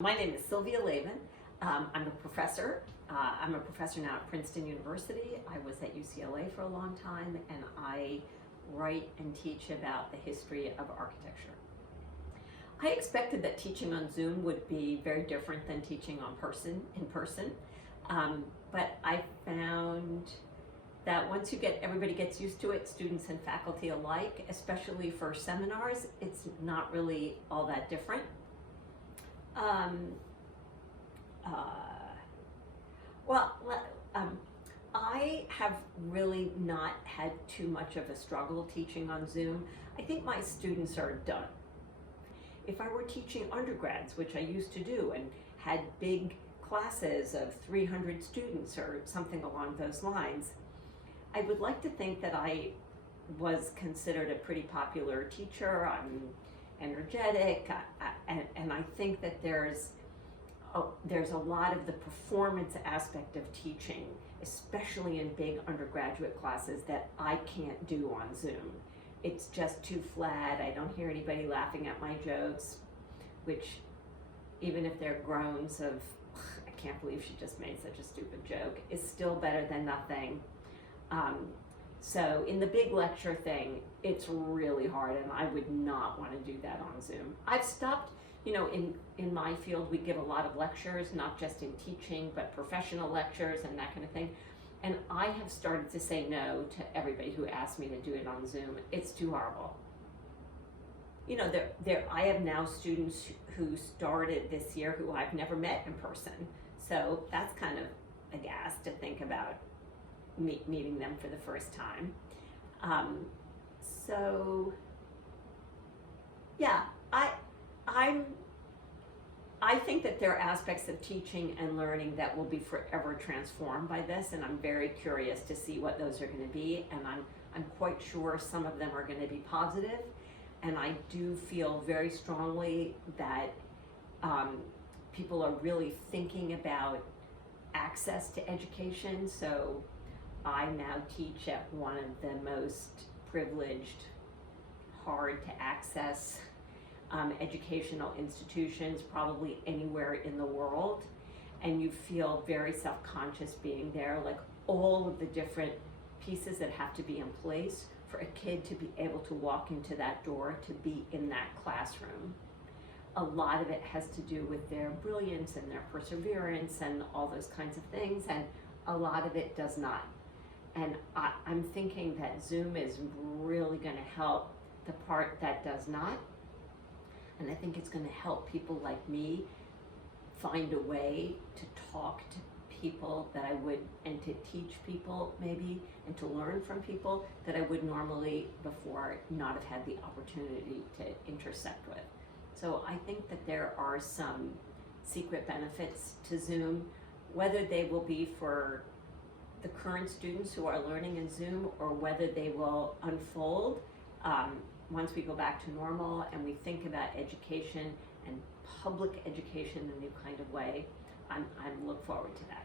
My name is Sylvia Lavin. I'm a professor. I'm a professor now at Princeton University. I was at UCLA for a long time, and I write and teach about the history of architecture. I expected that teaching on Zoom would be very different than teaching in person, but I found that once everybody gets used to it, students and faculty alike, especially for seminars, it's not really all that different. Um, uh, well, I have really not had too much of a struggle teaching on Zoom. I think my students are done. If I were teaching undergrads, which I used to do, and had big classes of 300 students or something along those lines, I would like to think that I was considered a pretty popular teacher. I'm energetic, and I think that there's a lot of the performance aspect of teaching, especially in big undergraduate classes, that I can't do on Zoom. It's just too flat. I don't hear anybody laughing at my jokes, which, even if they're groans of, I can't believe she just made such a stupid joke, is still better than nothing. So in the big lecture thing, it's really hard, and I would not want to do that on Zoom. I've stopped, in my field, we give a lot of lectures, not just in teaching, but professional lectures and that kind of thing. And I have started to say no to everybody who asks me to do it on Zoom. It's too horrible. I have now students who started this year who I've never met in person. So that's kind of aghast to think about meeting them for the first time. So yeah, I think that there are aspects of teaching and learning that will be forever transformed by this, and I'm very curious to see what those are going to be, and I'm quite sure some of them are going to be positive, and I do feel very strongly that people are really thinking about access to education. So I now teach at one of the most privileged, hard to access educational institutions probably anywhere in the world, and you feel very self-conscious being there, like all of the different pieces that have to be in place for a kid to be able to walk into that door, to be in that classroom. A lot of it has to do with their brilliance and their perseverance and all those kinds of things, and a lot of it does not. And I'm thinking that Zoom is really going to help the part that does not. And I think it's going to help people like me find a way to talk to people that I would, and to teach people maybe, and to learn from people that I would normally before not have had the opportunity to intersect with. So I think that there are some secret benefits to Zoom, whether they will be for the current students who are learning in Zoom, or whether they will unfold once we go back to normal and we think about education and public education in a new kind of way. I'm look forward to that.